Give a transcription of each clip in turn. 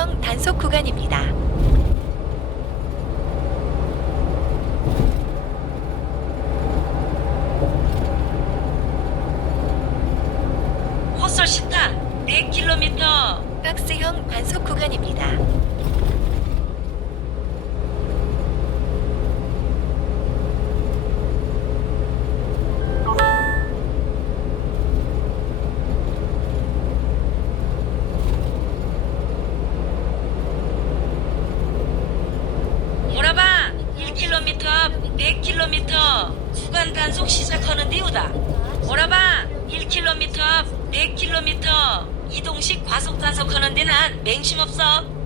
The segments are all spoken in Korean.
박스형 단속 구간입니다. 헛설 식다 100km 박스형 단속 구간입니다. 1km 구간 단속 시작하는 데우다. 오라바 1km 앞 100km 이동식 과속 단속하는 데는 맹심 없어.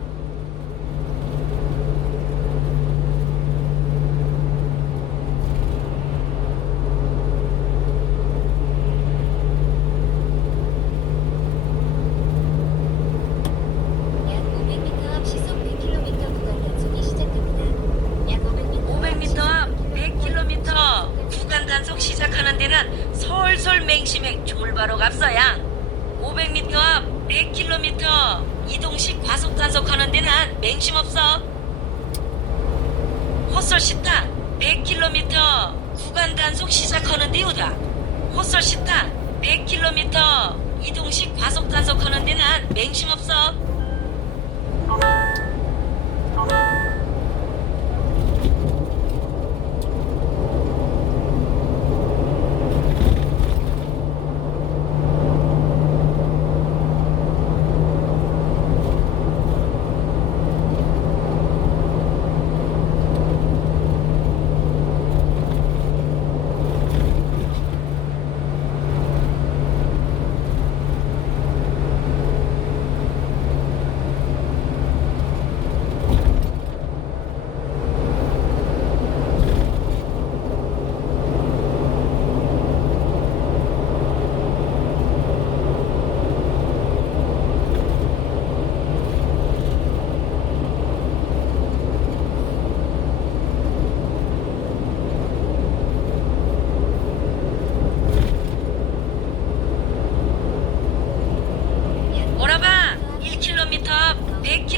시작하는 데는 솔솔 맹심행 졸바로 갑서야. 500m 앞 100km 이동식 과속 단속하는 데는 맹심 없어. 헛설 씻다 100km 구간 단속 시작하는 이유다. 헛설 씻다 100km 이동식 과속 단속하는 데는 맹심 없어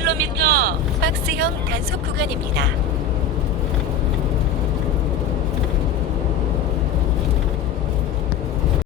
1km 앞 100km 박스형 단속 구간입니다.